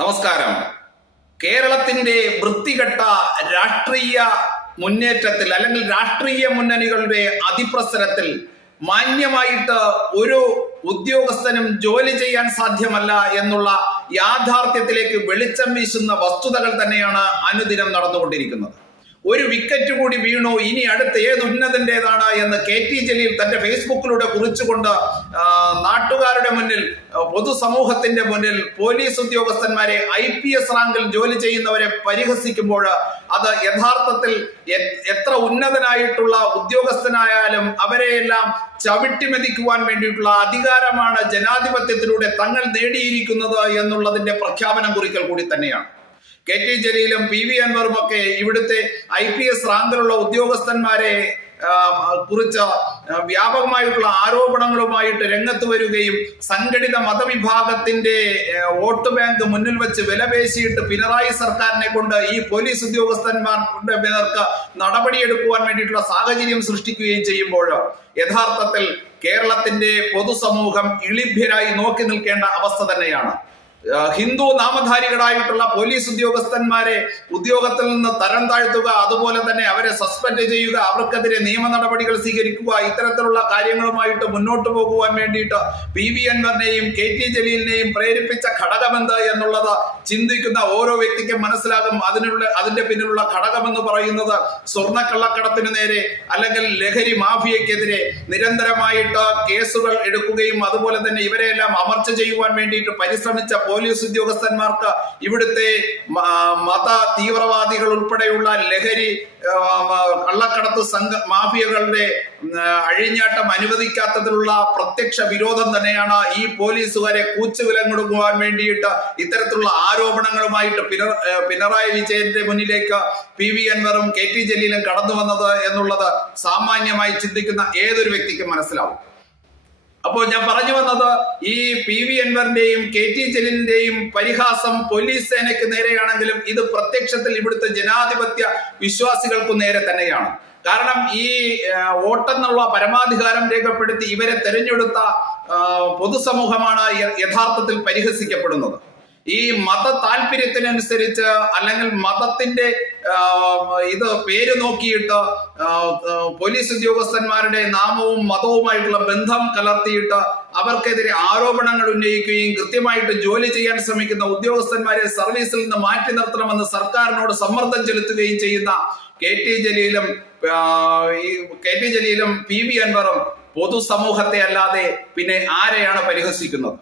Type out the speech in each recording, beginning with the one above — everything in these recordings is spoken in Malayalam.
നമസ്കാരം. കേരളത്തിന്റെ വൃത്തികെട്ട രാഷ്ട്രീയ മുന്നേറ്റത്തിൽ അല്ലെങ്കിൽ രാഷ്ട്രീയ മുന്നണികളുടെ അതിപ്രസരത്തിൽ മാന്യമായിട്ട് ഒരു ഉദ്യോഗസ്ഥനും ജോലി ചെയ്യാൻ സാധ്യമല്ല എന്നുള്ള യാഥാർത്ഥ്യത്തിലേക്ക് വെളിച്ചം വീശുന്ന വസ്തുതകൾ തന്നെയാണ് അനുദിനം നടന്നുകൊണ്ടിരിക്കുന്നത്. ഒരു വിക്കറ്റ് കൂടി വീണു, ഇനി അടുത്ത ഏത് ഉന്നതന്റേതാണ് എന്ന് KT ജലീൽ തന്റെ ഫേസ്ബുക്കിലൂടെ കുറിച്ചുകൊണ്ട് നാട്ടുകാരുടെ മുന്നിൽ, പൊതുസമൂഹത്തിന്റെ മുന്നിൽ പോലീസ് ഉദ്യോഗസ്ഥന്മാരെ IPS റാങ്കിൽ ജോലി ചെയ്യുന്നവരെ പരിഹസിക്കുമ്പോൾ അത് യഥാർത്ഥത്തിൽ എത്ര ഉന്നതനായിട്ടുള്ള ഉദ്യോഗസ്ഥനായാലും അവരെയെല്ലാം ചവിട്ടിമെതിക്കുവാൻ വേണ്ടിയിട്ടുള്ള അധികാരമാണ് ജനാധിപത്യത്തിലൂടെ തങ്ങൾ നേടിയിരിക്കുന്നത് എന്നുള്ളതിന്റെ പ്രഖ്യാപനം കുറിക്കൽ കൂടി തന്നെയാണ്. KT ജലീലും PV അൻവറും ഒക്കെ ഇവിടുത്തെ IPS റാങ്കിലുള്ള ഉദ്യോഗസ്ഥന്മാരെ കുറിച്ച് വ്യാപകമായിട്ടുള്ള ആരോപണങ്ങളുമായിട്ട് രംഗത്ത് വരികയും സംഘടിത മതവിഭാഗത്തിന്റെ വോട്ട് ബാങ്ക് മുന്നിൽ വെച്ച് വിലപേശിയിട്ട് പിണറായി സർക്കാരിനെ കൊണ്ട് ഈ പോലീസ് ഉദ്യോഗസ്ഥന്മാരുടെ നേർക്ക് നടപടിയെടുക്കുവാൻ വേണ്ടിയിട്ടുള്ള സാഹചര്യം സൃഷ്ടിക്കുകയും ചെയ്യുമ്പോൾ യഥാർത്ഥത്തിൽ കേരളത്തിന്റെ പൊതുസമൂഹം ഇളിഭ്യരായി നോക്കി നിൽക്കേണ്ട അവസ്ഥ തന്നെയാണ്. ഹിന്ദു നാമധാരികളായിട്ടുള്ള പോലീസ് ഉദ്യോഗസ്ഥന്മാരെ ഉദ്യോഗത്തിൽ നിന്ന് തരം താഴ്ത്തുക, അതുപോലെ തന്നെ അവരെ സസ്പെൻഡ് ചെയ്യുക, അവർക്കെതിരെ നിയമ നടപടികൾ സ്വീകരിക്കുക, ഇത്തരത്തിലുള്ള കാര്യങ്ങളുമായിട്ട് മുന്നോട്ട് പോകുവാൻ വേണ്ടിയിട്ട് PV അൻവറിനെയും KT ജലീലിനെയും പ്രേരിപ്പിച്ച ഘടകമെന്ത് എന്നുള്ളത് ചിന്തിക്കുന്ന ഓരോ വ്യക്തിക്കും മനസ്സിലാകും. അതിന്റെ പിന്നിലുള്ള ഘടകമെന്ന് പറയുന്നത് സ്വർണ്ണക്കള്ളക്കടത്തിന് നേരെ അല്ലെങ്കിൽ ലഹരി മാഫിയക്കെതിരെ നിരന്തരമായിട്ട് കേസുകൾ എടുക്കുകയും അതുപോലെ തന്നെ ഇവരെയെല്ലാം അമർച്ച ചെയ്യുവാൻ വേണ്ടിയിട്ട് പരിശ്രമിച്ച പോലീസ് ഉദ്യോഗസ്ഥന്മാർക്ക് ഇവിടുത്തെ മത തീവ്രവാദികൾ ഉൾപ്പെടെയുള്ള ലഹരി കള്ളക്കടത്ത് മാഫിയകളുടെ അഴിഞ്ഞാട്ടം അനുവദിക്കാത്തതിലുള്ള പ്രത്യക്ഷ വിരോധം തന്നെയാണ് ഈ പോലീസുകാരെ കൂച്ചുവിലങ്ങൊടുക്കുവാൻ വേണ്ടിയിട്ട് ഇത്തരത്തിലുള്ള ആരോപണങ്ങളുമായിട്ട് പിണറായി വിജയന്റെ മുന്നിലേക്ക് PV അൻവറും KT ജലീലും കടന്നു വന്നത് എന്നുള്ളത് സാമാന്യമായി ചിന്തിക്കുന്ന ഏതൊരു വ്യക്തിക്കും മനസ്സിലാവും. അപ്പോൾ ഞാൻ പറഞ്ഞു വന്നത്, ഈ PV അൻവറിന്റെയും KT ജലീലിന്റെയും പരിഹാസം പോലീസ് സേനയ്ക്ക് നേരെയാണെങ്കിലും ഇത് പ്രത്യക്ഷത്തിൽ ഇവിടുത്തെ ജനാധിപത്യ വിശ്വാസികൾക്കു നേരെ തന്നെയാണ്. കാരണം ഈ വോട്ടെന്നുള്ള പരമാധികാരം രേഖപ്പെടുത്തി ഇവരെ തെരഞ്ഞെടുത്ത പൊതുസമൂഹമാണ് യഥാർത്ഥത്തിൽ പരിഹസിക്കപ്പെടുന്നത്. ഈ മത താല്പര്യത്തിനനുസരിച്ച് അല്ലെങ്കിൽ മതത്തിന്റെ ഇത് പേര് നോക്കിയിട്ട് പോലീസ് ഉദ്യോഗസ്ഥന്മാരുടെ നാമവും മതവുമായിട്ടുള്ള ബന്ധം കലർത്തിയിട്ട് അവർക്കെതിരെ ആരോപണങ്ങൾ ഉന്നയിക്കുകയും കൃത്യമായിട്ട് ജോലി ചെയ്യാൻ ശ്രമിക്കുന്ന ഉദ്യോഗസ്ഥന്മാരെ സർവീസിൽ നിന്ന് മാറ്റി നിർത്തണമെന്ന് സർക്കാരിനോട് സമ്മർദ്ദം ചെലുത്തുകയും ചെയ്യുന്ന KT ജലീലും PV അൻവറും പൊതുസമൂഹത്തെ അല്ലാതെ പിന്നെ ആരെയാണ് പരിഹസിക്കുന്നത്?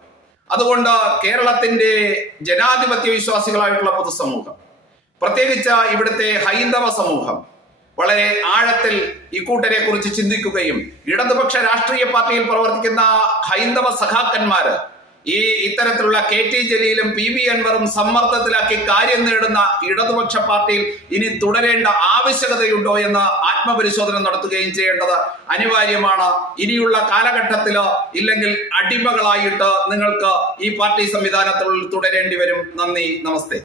അതുകൊണ്ട് കേരളത്തിന്റെ ജനാധിപത്യ വിശ്വാസികളായിട്ടുള്ള പൊതുസമൂഹം, പ്രത്യേകിച്ച് ഇവിടുത്തെ ഹൈന്ദവ സമൂഹം വളരെ ആഴത്തിൽ ഇക്കൂട്ടരെ കുറിച്ച് ചിന്തിക്കുകയും ഇടതുപക്ഷ രാഷ്ട്രീയ പാർട്ടിയിൽ പ്രവർത്തിക്കുന്ന ഹൈന്ദവ സഖാക്കന്മാര് ഇത്തരത്തിലുള്ള KT ജലീലും PV അൻവറും സമ്മർദ്ദത്തിലാക്കി കാര്യം നേടുന്ന ഇടതുപക്ഷ പാർട്ടിയിൽ ഇനി തുടരേണ്ട ആവശ്യകതയുണ്ടോ എന്ന് ആത്മപരിശോധന നടത്തുകയും ചെയ്യേണ്ടത് അനിവാര്യമാണ്. ഇനിയുള്ള കാലഘട്ടത്തിലോ ഇല്ലെങ്കിൽ അടിമകളായിട്ട് നിങ്ങൾക്ക് ഈ പാർട്ടി സംവിധാനത്തിൽ തുടരേണ്ടി വരും. നന്ദി, നമസ്തേ.